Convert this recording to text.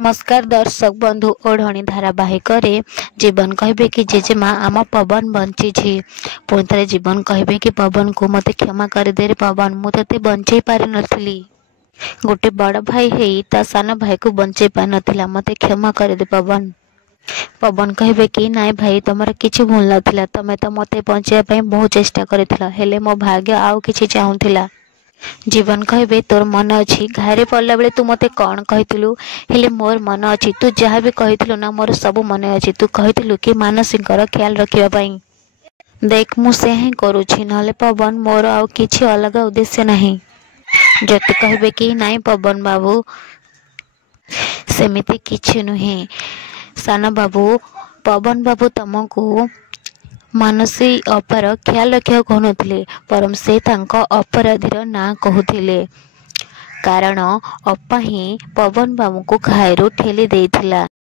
नमस्कार दर्शक बंधु ओढ़णी धारावाहिक जीवन कहे कि जेजेमा आम पवन बंची पुणी थे जीवन कहे कि पवन को मत क्षमा कर दे पवन मुझे बंचे पारि नथिली गोटे बड़ भाई है ता सान भाई को बंचे पार नथिला मत क्षमा कर दे पवन। पवन कहे कि नाई भाई तुमर किसी भूल नथिला तमे तो मत बचाई बहुत चेष्टा करथिला हेले मो भाग्य आउ किछि चाहूला। जीवन कहे तोर मन अच्छी घारे पड़ला बेले तू मते कौन कहिथिलु हेले मोर मन अच्छी तू जहाँ भी कहिथिलु ना मोर सब मन अच्छी तू कहिथिलु कि मानसिंकर ख्याल रखिबा पई देख मु से ही करूछि नले पवन मोर आउ किछि अलग उद्देश्य नहीं। जति कहे कि नाई पवन बाबू सेमिति किछि नुहे सान बाबू पवन बाबू तुमको मानसी अपार ख्याल रखा कहते परम से अपराधीर ना कहते कारण अपा ही पवन बाबू को खाएरू ठेली देथिला।